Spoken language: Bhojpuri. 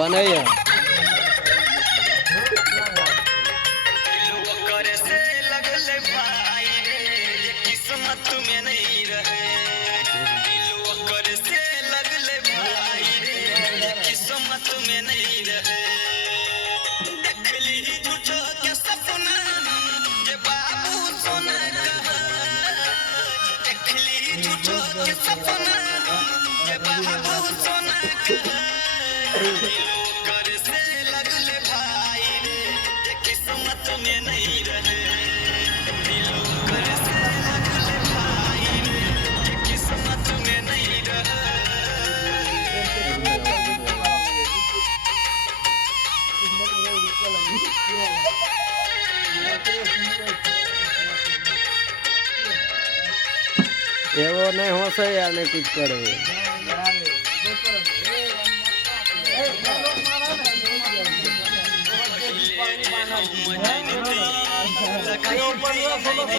बनाइए किस्मत में नहीं रहे दिलो कर से लगले भाई रे किस्मत में नहीं रहे देखली झूठो के सपना के बाबू सोना कहा देखली झूठो के सपना के बाबू सोना कहा दिलो कर से लगले भाई रे किस्मत में नहीं रहे दिलो कर से लगले भाई रे किस्मत में नहीं रहे एवो नहीं हो से या नहीं कुछ करे लगाई